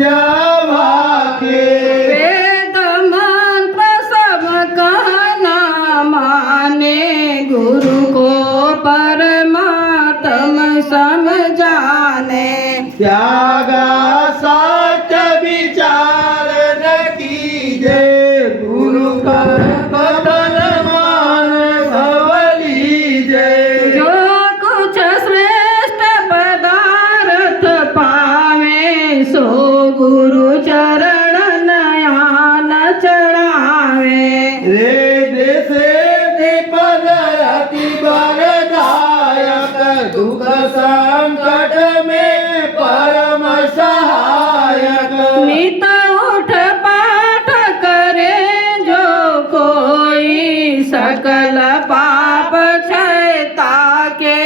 नित्य भाखे वेद मंत्र सब कहना माने गुरु को परमात्म समझाने त्यागा सत्य विचार न कीजे गुरु का कथन मान सब लीजे जो कुछ श्रेष्ठ पदार्थ पावे सो गुरु चरण नयन चढ़ावे रे से पद अति बरदायक दुख संकट में परम सहायक नित उठ पाठ करे जो कोई सकल पाप क्षय ताके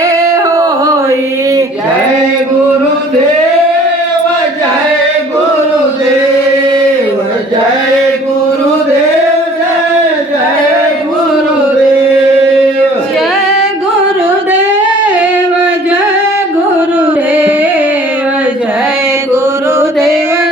होई जय गुरुदेव जय गुरुदेव जय गुरुदेव जय जय गुरुदेव जय गुरुदेव जय गुरुदेव जय गुरुदेव